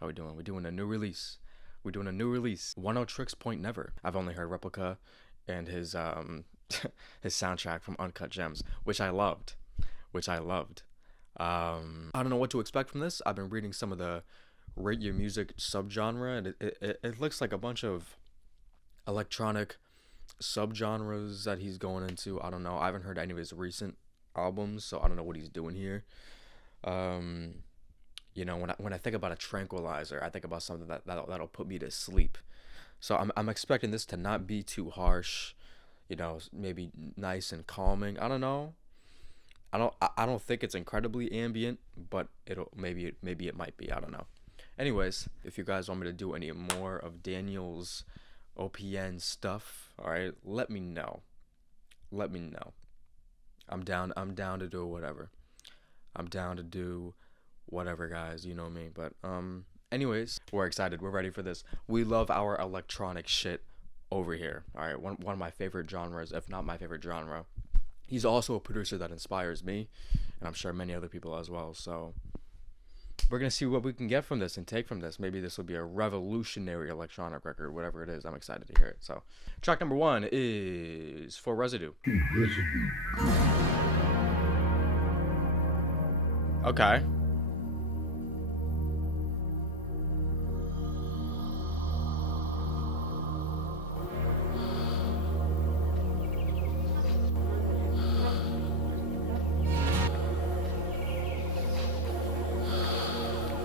How we doing? We're doing a new release. We're doing a new release. Oneohtrix Point Never. I've only heard Replica and his his soundtrack from Uncut Gems, which I loved. Which I loved. I don't know what to expect from this. I've been reading some of the rate your music subgenre, and it looks like a bunch of electronic subgenres that he's going into. I don't know. I haven't heard any of his recent albums, so I don't know what he's doing here. Um, when I think about a tranquilizer, I think about something that'll put me to sleep. So I'm expecting this to not be too harsh, maybe nice and calming. I don't know. I don't think it's incredibly ambient, but maybe it might be. I don't know. Anyways, if you guys want me to do any more of Daniel's OPN stuff, all right, let me know. Let me know. I'm down to do whatever. I'm down to do whatever, guys. You know me. But anyways, we're excited. We're ready for this. We love our electronic shit over here. All right, one of my favorite genres, if not my favorite genre. He's also a producer that inspires me, and I'm sure many other people as well. So we're gonna see what we can get from this and take from this. Maybe this will be a revolutionary electronic record, whatever it is. I'm excited to hear it. So track number 1 is for Residue. Okay.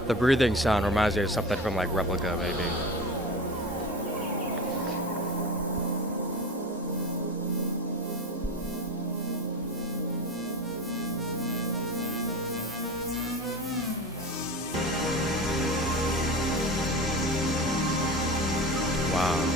The breathing sound reminds me of something from like Replica, maybe. Wow.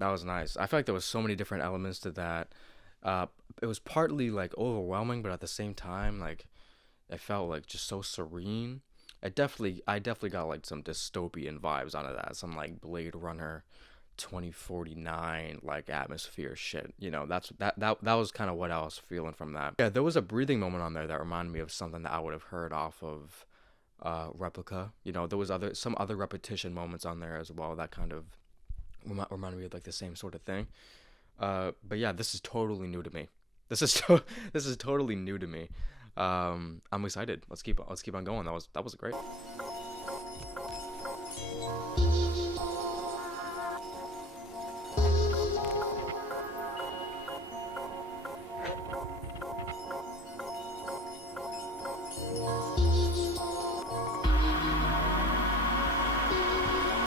That was nice. I feel like there was so many different elements to that. It was partly like overwhelming, but at the same time, like it felt like just so serene. I definitely got like some dystopian vibes out of that. Some like Blade Runner 2049 like atmosphere shit. That was kind of what I was feeling from that. Yeah, there was a breathing moment on there that reminded me of something that I would have heard off of Replica. There was some other repetition moments on there as well that kind of reminded me of like the same sort of thing. But yeah, this is totally new to me. This is totally new to me. I'm excited. Let's keep on going. That was great.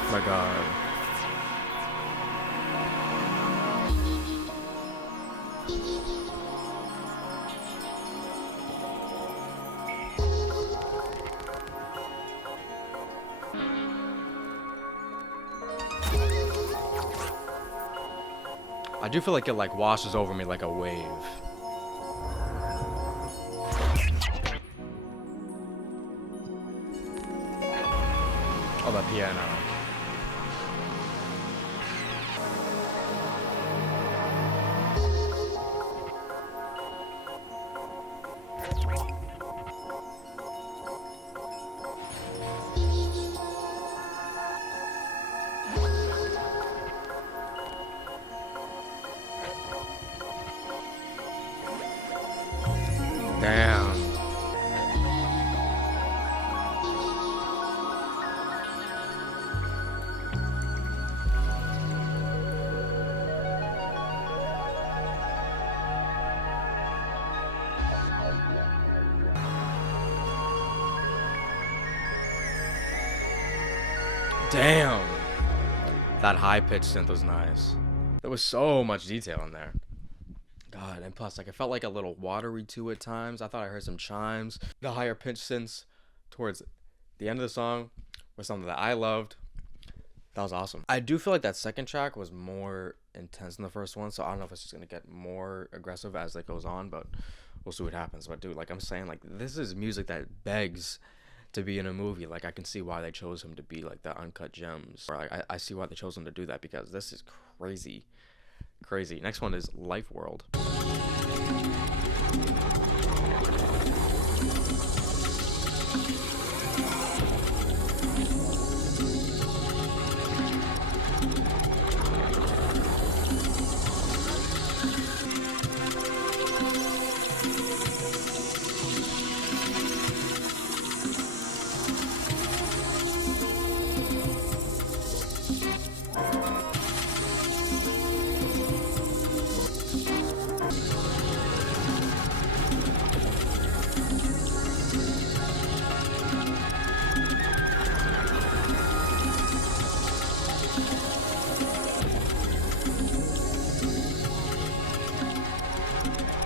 Oh my God. I do feel like it like washes over me like a wave. Oh, the piano. Damn. Damn. That high-pitched synth was nice. There was so much detail in there. God, and plus, like, it felt like a little watery too at times. I thought I heard some chimes. The higher pitched synths towards the end of the song was something that I loved. That was awesome. I do feel like that second track was more intense than the first one, so I don't know if it's just gonna get more aggressive as it goes on, but we'll see what happens. But dude, like I'm saying, like this is music that begs to be in a movie. Like, I can see why they chose him to be like the Uncut Gems. Or like, I see why they chose him to do that, because this is crazy. Crazy. Next one is Lifeworld.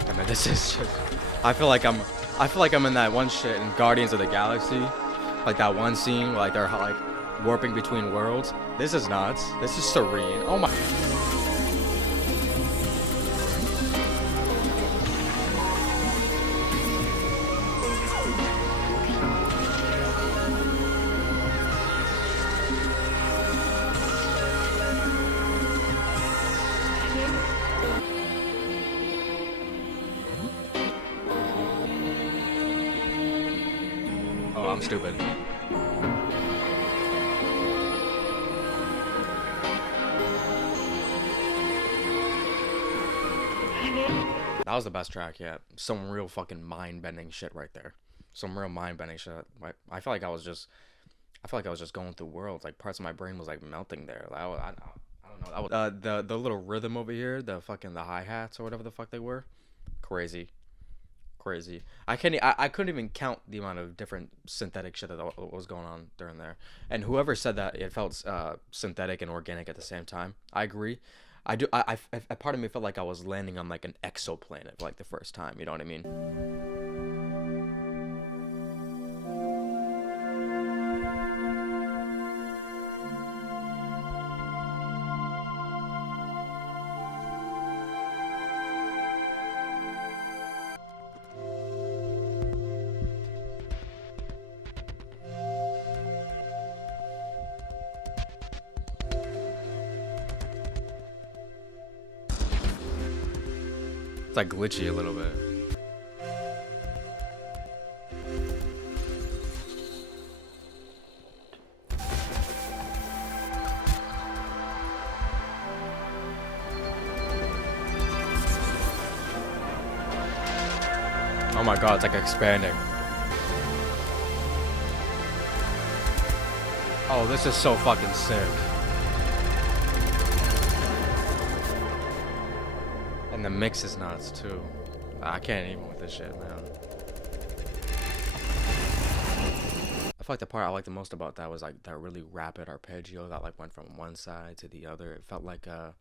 I mean, this is just, I feel like I'm in that one shit in Guardians of the Galaxy, like that one scene where like they're like warping between worlds. This is nuts. This is serene. Oh my. Oh, I'm stupid. That was the best track yet. Some real fucking mind-bending shit right there. Some real mind-bending shit. I feel like I was just going through worlds. Like, parts of my brain was like melting there. Like, I don't know. That was, the little rhythm over here, the hi-hats or whatever the fuck they were, crazy. I couldn't even count the amount of different synthetic shit that was going on during there. And whoever said that it felt synthetic and organic at the same time, I agree. I part of me felt like I was landing on like an exoplanet for like the first time. You know what I mean? It's like glitchy a little bit. Oh my god, it's like expanding. Oh, this is so fucking sick. And the mix is nuts too. I can't even with this shit, man. I feel like the part I liked the most about that was like that really rapid arpeggio that like went from one side to the other. It felt like a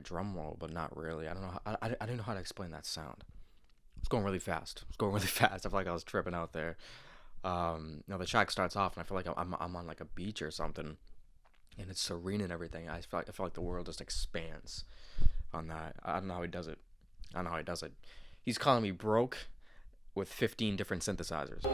drum roll, but not really. I don't know. I didn't know how to explain that sound. It's going really fast. I feel like I was tripping out there. The track starts off and I feel like I'm on like a beach or something, and it's serene and everything. I feel like the world just expands on that. I don't know how he does it. He's calling me broke with 15 different synthesizers.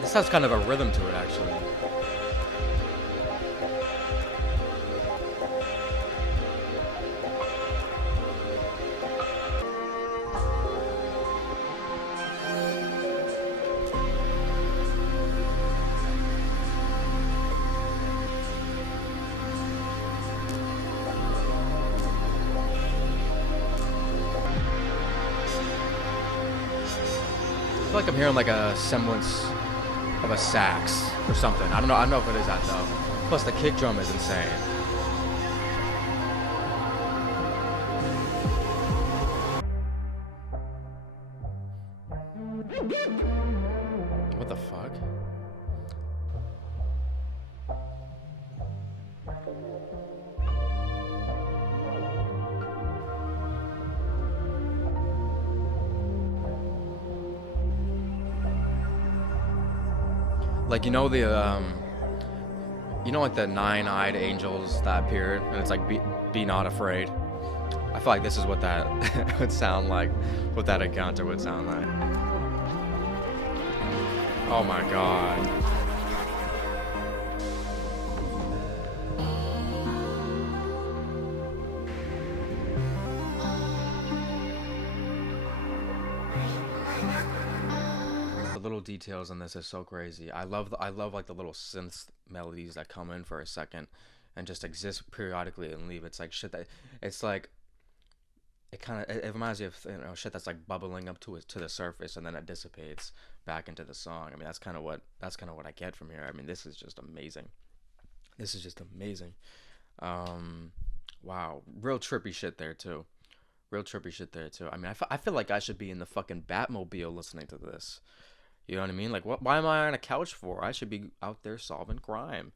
This has kind of a rhythm to it, actually. I feel like I'm hearing like a semblance of a sax or something. I don't know if it is that though. Plus the kick drum is insane. What the fuck? Like you know like the nine-eyed angels that appeared, and it's like be not afraid. I feel like this is what that would sound like, what that encounter would sound like. Oh my god. The little details in this is so crazy. I love like the little synth melodies that come in for a second and just exist periodically and leave. It's like shit that it's like it reminds me of, you know, shit that's like bubbling up to the surface and then it dissipates back into the song. I mean, that's kind of what I get from here. I mean, this is just amazing. This is just amazing. Wow, real trippy shit there too. Real trippy shit there too. I mean, I feel like I should be in the fucking Batmobile listening to this. You know what I mean? Like, why am I on a couch for? I should be out there solving crime.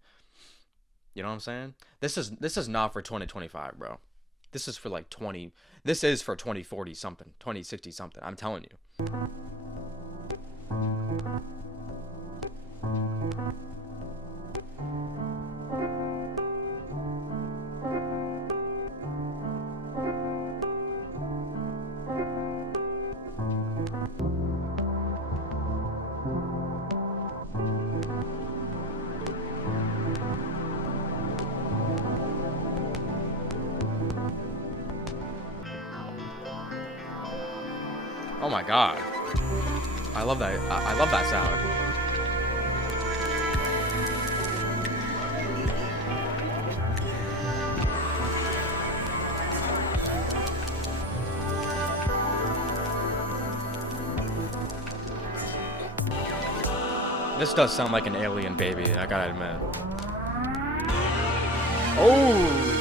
You know what I'm saying? This is not for 2025, bro. This is for like 20. This is for 2040 something, 2060 something. I'm telling you. Oh my god. I love that. I love that sound. This does sound like an alien baby, I gotta admit. Oh!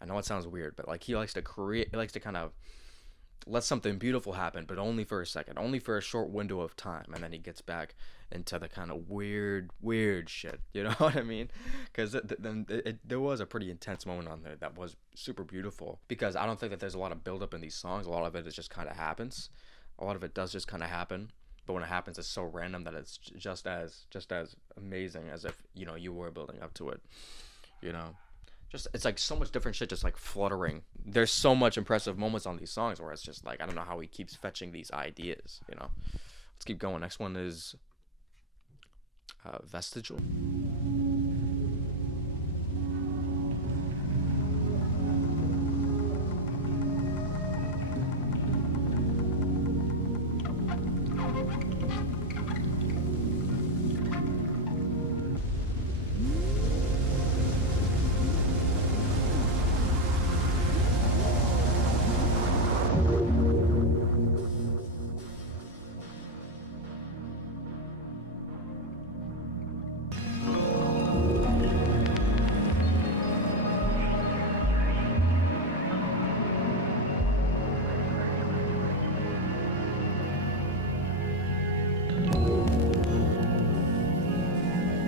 I know it sounds weird, but like he likes to kind of let something beautiful happen, but only for a second, only for a short window of time, and then he gets back into the kind of weird shit. You know what I mean? Because there was a pretty intense moment on there that was super beautiful. Because I don't think that there's a lot of buildup in these songs. A lot of it is just kind of happens. A lot of it does just kind of happen. But when it happens, it's so random that it's just as amazing as if, you know, you were building up to it. You know. Just it's like so much different shit just like fluttering. There's so much impressive moments on these songs where it's just like I don't know how he keeps fetching these ideas, you know. Let's keep going. Next one is Vestigial.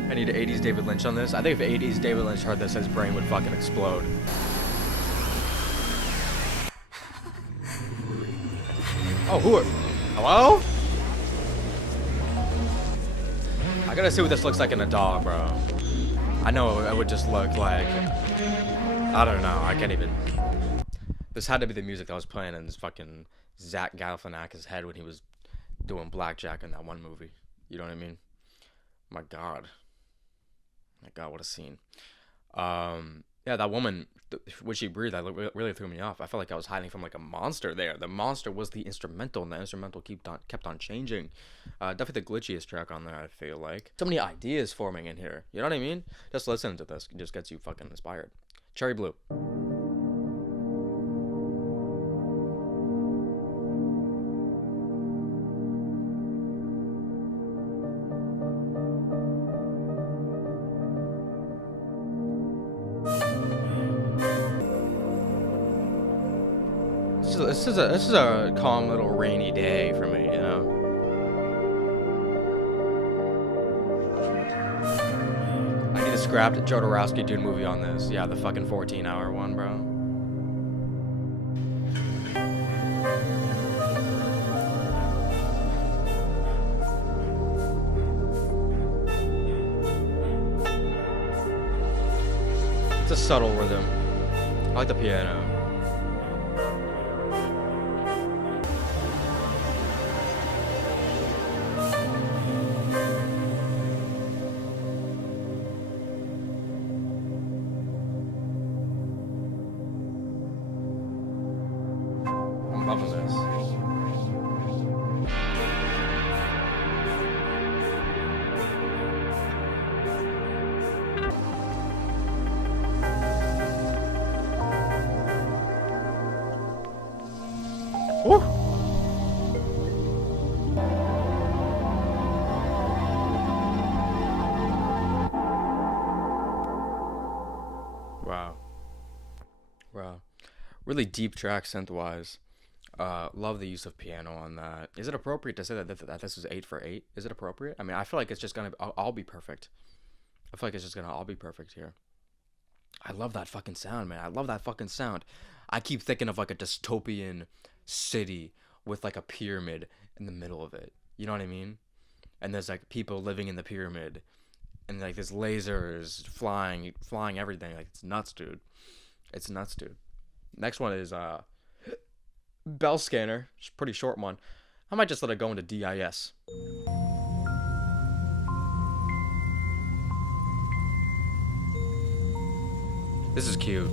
I need 80s David Lynch on this. I think if 80s David Lynch heard this, his brain would fucking explode. Oh, who are... Hello? I gotta see what this looks like in a DAW, bro. I know it would just look like... I don't know. I can't even... This had to be the music that was playing in this fucking Zach Galifianakis' head when he was doing Blackjack in that one movie. You know what I mean? My God. My God, what a scene. Yeah, that woman, when she breathed, that really threw me off. I felt like I was hiding from like a monster there. The monster was the instrumental, and the instrumental kept on changing. Definitely the glitchiest track on there, I feel like. So many ideas forming in here. You know what I mean? Just listening to this just gets you fucking inspired. Cherry Blue. This is a calm little rainy day for me, you know. I need to scrap the Jodorowsky dude movie on this. Yeah, the fucking 14-hour one, bro. It's a subtle rhythm. I like the piano. I'm loving this. Woo! Wow. Wow. Really deep track synth-wise. Love the use of piano on that. Is it appropriate to say that this is 8 for 8? Is it appropriate? I mean, I feel like it's just gonna all be perfect. I feel like it's just gonna all be perfect here. I love that fucking sound, man. I love that fucking sound. I keep thinking of like a dystopian city with like a pyramid in the middle of it. You know what I mean? And there's like people living in the pyramid, and like there's lasers flying everything. Like it's nuts, dude. It's nuts, dude. Next one is Bell Scanner. It's a pretty short one. I might just let it go into DIS. This is cute.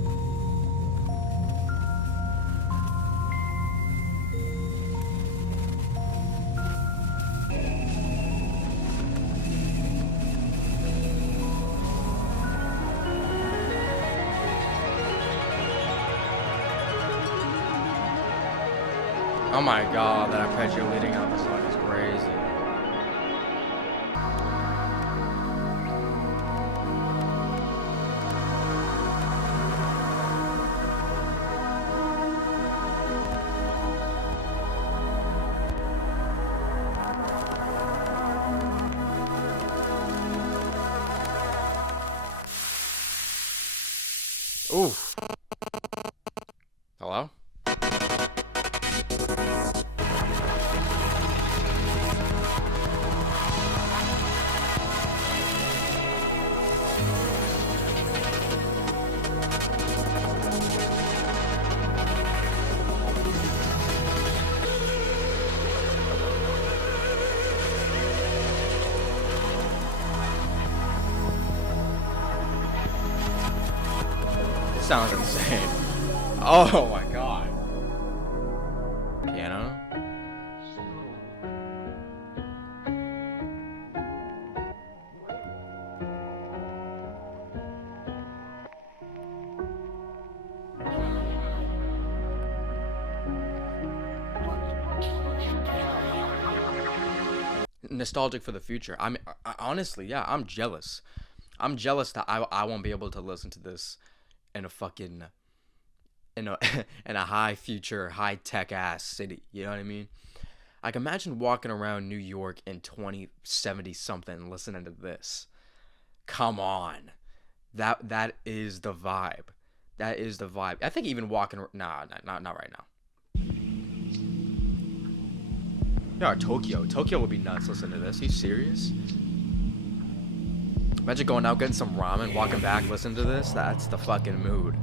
Oh my god, that arpeggio leading out the song is crazy. Oof. Hello? Sounds insane. Oh my god. Piano. Nostalgic for the future. I mean, honestly, yeah, I'm jealous. I'm jealous that I won't be able to listen to this in a fucking in a high future, high tech ass city. You know what I mean? Like imagine walking around New York in 2070 something listening to this. Come on. That is the vibe. That is the vibe. I think even walking not right now. Yeah, Tokyo would be nuts listening to this. Are you serious? Imagine going out, getting some ramen, walking back, listening to this. That's the fucking mood.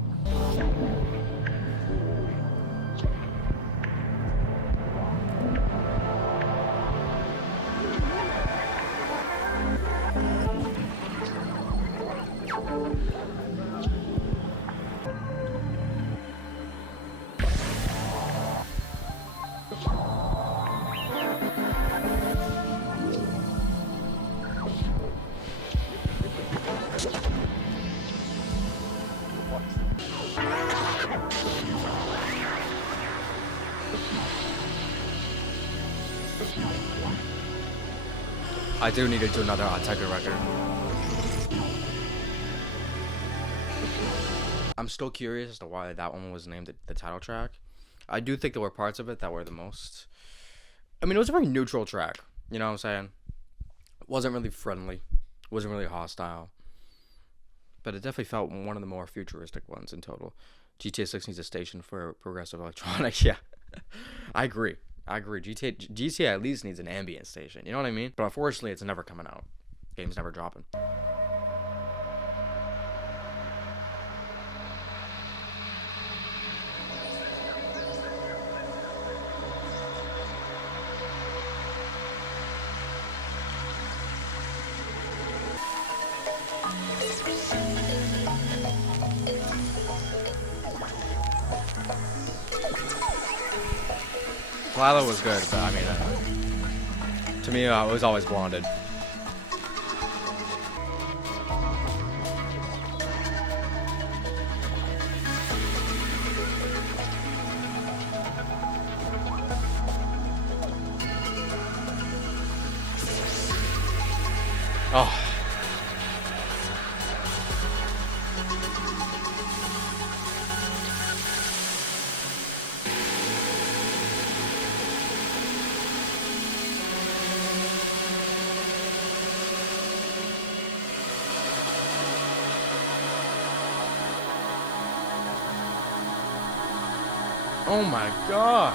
I do need to do another Attacker record. I'm still curious as to why that one was named the title track. I do think there were parts of it that were the most. I mean, it was a very neutral track. You know what I'm saying? It wasn't really friendly. Wasn't really hostile. But it definitely felt one of the more futuristic ones in total. GTA 6 needs a station for progressive electronics. Yeah, I agree. GTA at least needs an ambient station. You know what I mean? But unfortunately, it's never coming out. Game's never dropping. Lila was good, but I mean, to me, it was always blonded. Oh. Oh my god.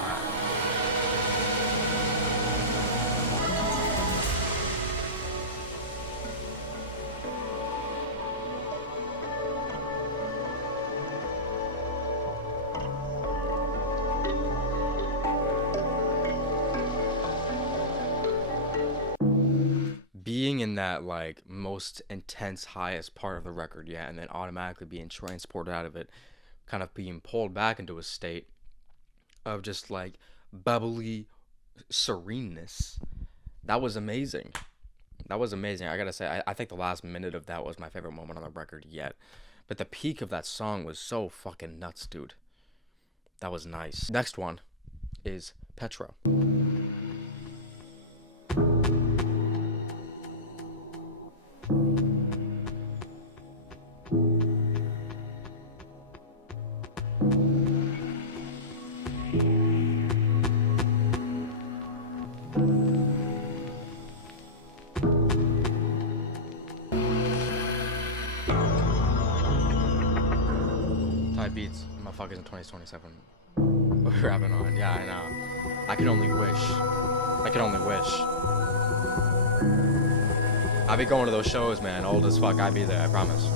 Being in that like most intense highest part of the record, yeah, and then automatically being transported out of it, kind of being pulled back into a state of just like bubbly sereneness. That was amazing. I gotta say, I think the last minute of that was my favorite moment on the record yet. But the peak of that song was so fucking nuts, dude. That was nice. Next one is Petro. Beats, motherfuckers in 2027. What we're rapping on. Yeah, I know. I can only wish. I be going to those shows, man. Old as fuck. I be there, I promise.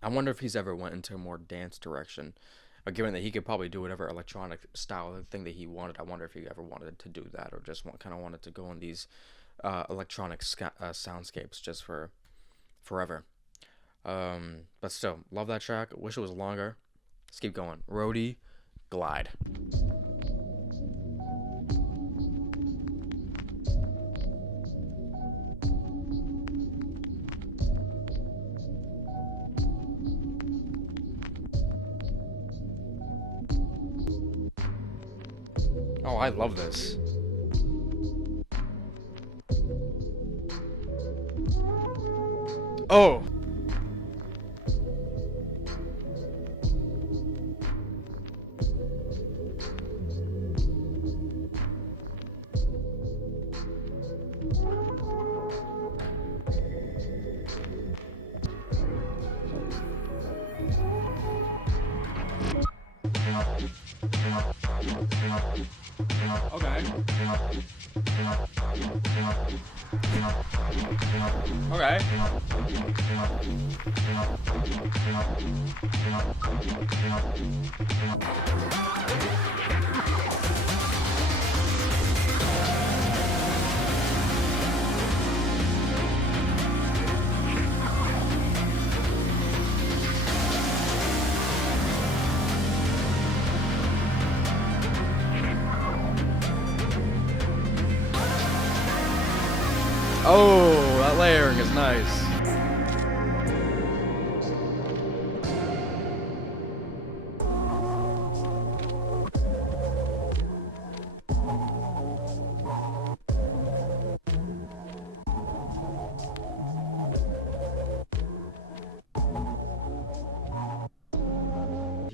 I wonder if he's ever went into a more dance direction. Given that he could probably do whatever electronic style thing that he wanted, I wonder if he ever wanted to do that or just kind of wanted to go in these electronic soundscapes just for forever. But still, love that track. Wish it was longer. Let's keep going. Roadie Glide. Oh, I love this. Oh! Okay. Okay. Oh, that layering is nice.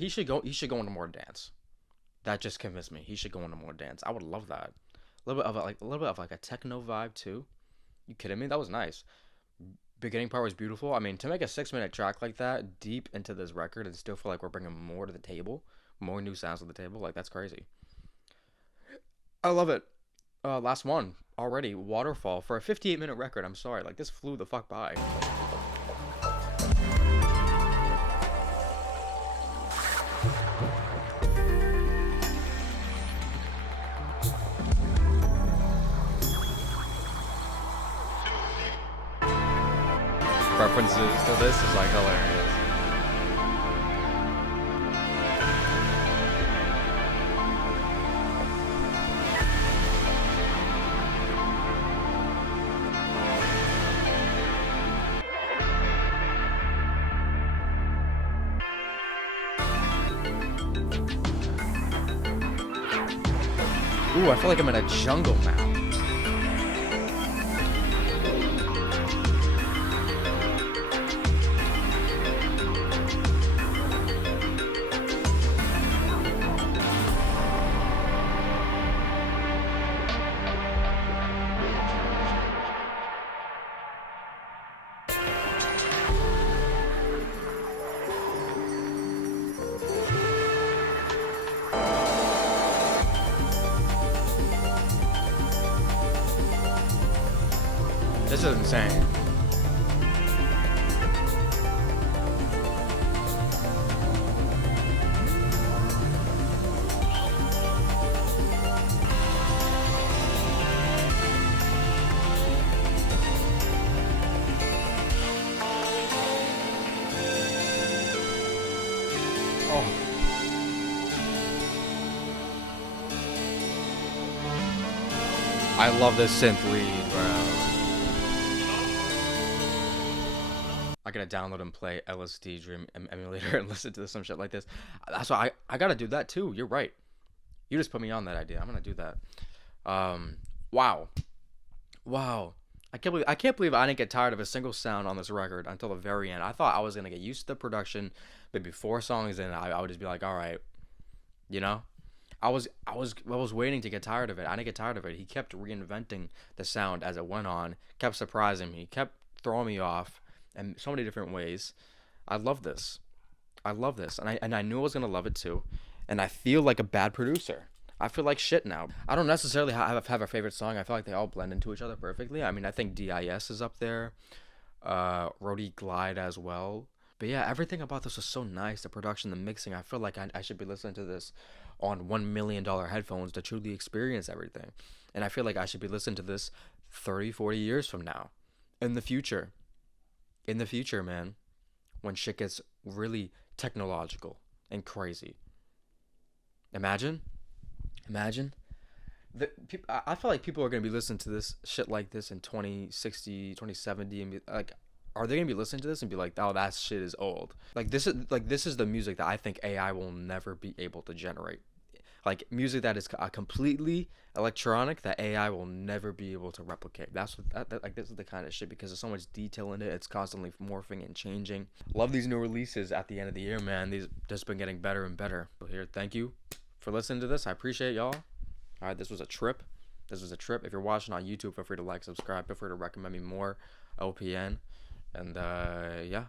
He should go into more dance. That just convinced me. He should go into more dance. I would love that. A little bit of like a techno vibe too. You kidding me? That was nice. Beginning part was beautiful. I mean, to make a 6 minute track like that deep into this record and still feel like we're bringing more to the table, more new sounds to the table, like that's crazy. I love it. Last one already. Waterfall for a 58 minute record. I'm sorry, like this flew the fuck by. References to this is like hilarious. Ooh, I feel like I'm in a jungle now. This is insane. Oh. I love this synth lead, bro. I gotta download and play LSD Dream emulator and listen to some shit like this. That's why I gotta do that too. You're right. You just put me on that idea. I'm gonna do that. Wow. I can't believe I didn't get tired of a single sound on this record until the very end. I thought I was gonna get used to the production, maybe 4 songs in, I would just be like, all right, you know. I was waiting to get tired of it. I didn't get tired of it. He kept reinventing the sound as it went on, kept surprising me, kept throwing me off in so many different ways. I love this. And I knew I was gonna love it too. And I feel like a bad producer. I feel like shit now. I don't necessarily have a favorite song. I feel like they all blend into each other perfectly. I mean, I think DIS is up there. Roadie Glide as well. But yeah, everything about this was so nice. The production, the mixing. I feel like I should be listening to this on $1 million headphones to truly experience everything. And I feel like I should be listening to this 30, 40 years from now. In the future, man, when shit gets really technological and crazy. Imagine. I feel like people are going to be listening to this shit like this in 2060, 2070 and be like, are they going to be listening to this and be like, oh, that shit is old? This is the music that I think AI will never be able to generate. Like music that is completely electronic that AI will never be able to replicate. This is the kind of shit because there's so much detail in it. It's constantly morphing and changing. Love these new releases at the end of the year, man. These just been getting better and better. So here, thank you for listening to this. I appreciate y'all. All right, this was a trip. If you're watching on YouTube, feel free to like, subscribe. Feel free to recommend me more OPN. And yeah.